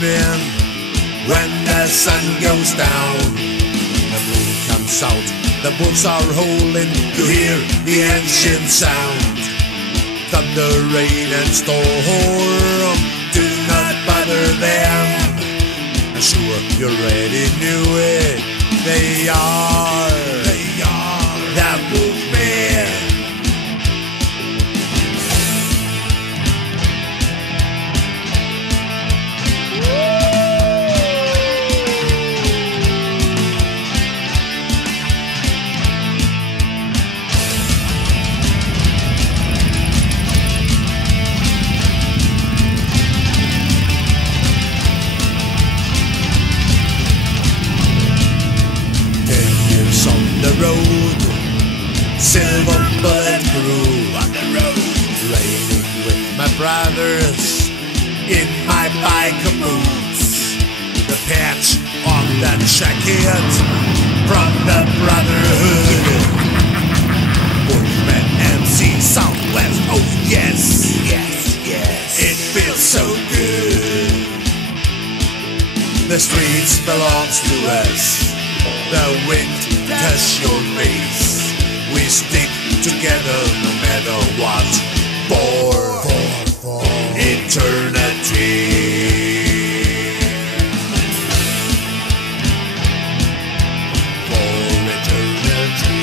evening, when the sun goes down, the moon comes out, the wolves are howling, you hear the ancient sound. Thunder, rain and storm, do not bother them. I'm sure you already knew it. They are the Wolfmen. On the road, silver bullet crew on the road, riding with my brothers in my bike boots. The patch on that jacket from the Brotherhood. Wolfman MC Southwest, oh yes, yes, yes, it feels so good. The streets belongs to us. The wind touch your face. We stick together no matter what. For eternity. For eternity.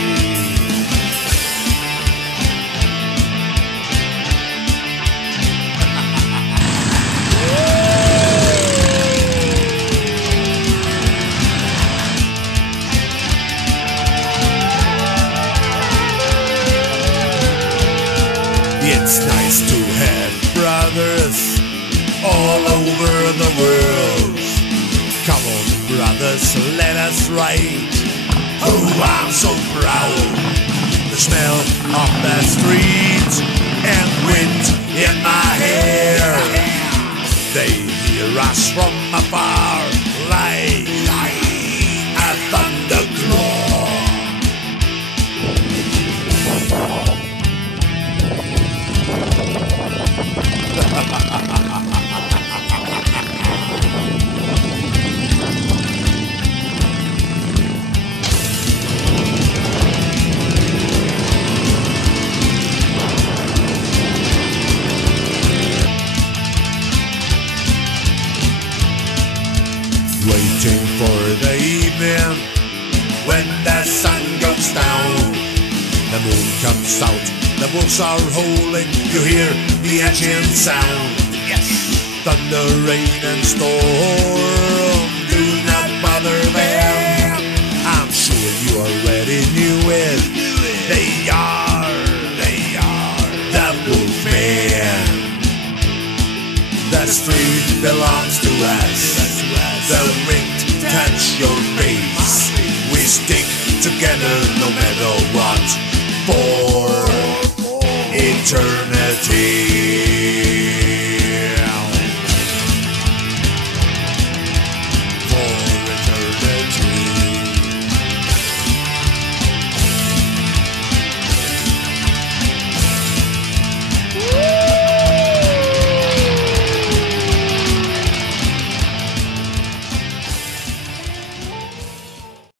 It's nice to have brothers all over the world. Come on, brothers, let us ride. Oh, I'm so proud. The smell of the street and wind in my hair. They hear us from afar like a thunderclaw. Waiting for the evening, when the sun goes down, the moon comes out, the wolves are howling, you hear the ancient sound. Yes, thunder, rain and storm, do not bother them. I'm sure you already knew it. They are the Wolfmen. The street belongs to us. The wind touch your face. We stick together no matter what. For eternity.